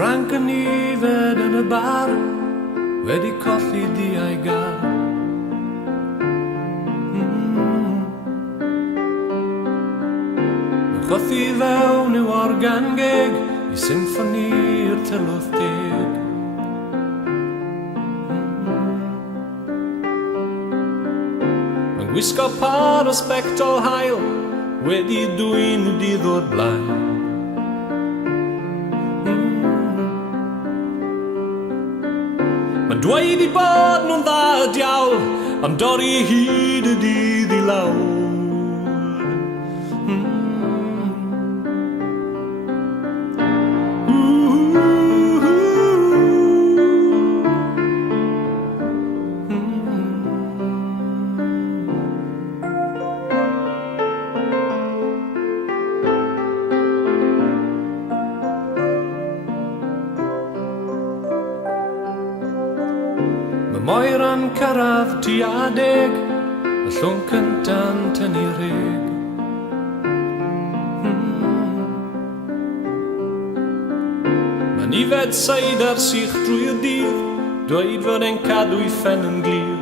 Ffranc yn ifed yn y bar wedi colli diaigar. Mae'n chwythu fewn i'w organ geg i symffoni'r tylwth deg. Mae'n gwisgo par o sbectol hael wedi dwy'n dydd o'r blaen. Mae'n dweud i bod nhw'n dda diawl, ond dorri hyd y dydd i lawr. Mae Moira'n cyrraedd tua deg, y llwn cynta'n tynnu rheg. Mae'n ifed seid ar sych drwy'r dydd, dweud fod e'n cadw I phen yn glir.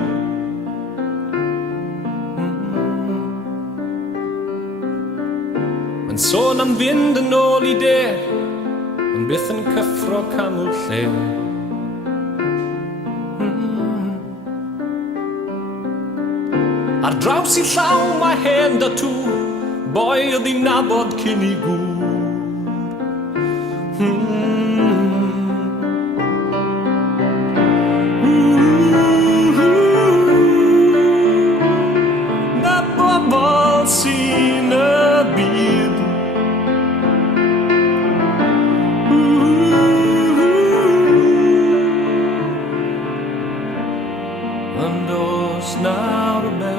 Mae'n sôn am fynd yn ôl I de, ond byth yn cyffro camwr lle. Ar draws I llaw mae hen datw, boi oedd I'n nabod cyn I gŵr. Na bobl sy'n y byd, ond os nawr y beth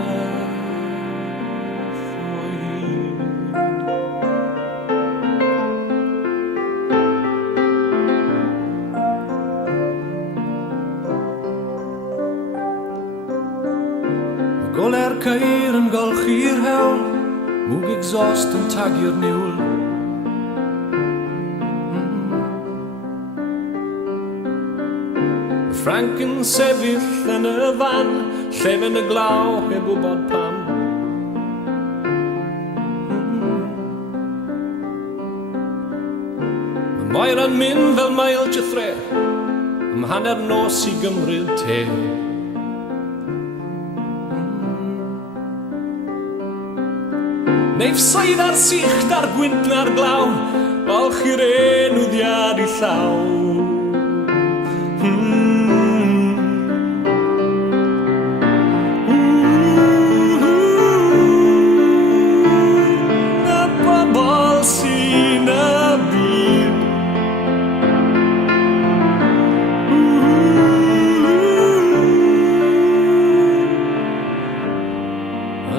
gole'r ceir yn golchi'r hewl, mwg exhaust yn tagio'r niwl. Y Ffranc yn sefyll yn y fan, llefen y glaw heb wybod pam. Y Moira'n mynd fel mael jythre, am hanner nos I gymryd te. Neif seid ar sych da'r gwynt na'r glaw, olch i'r enwddiad I llaw. Na bobl sy'n y byd,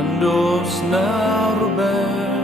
ond os nawr o beth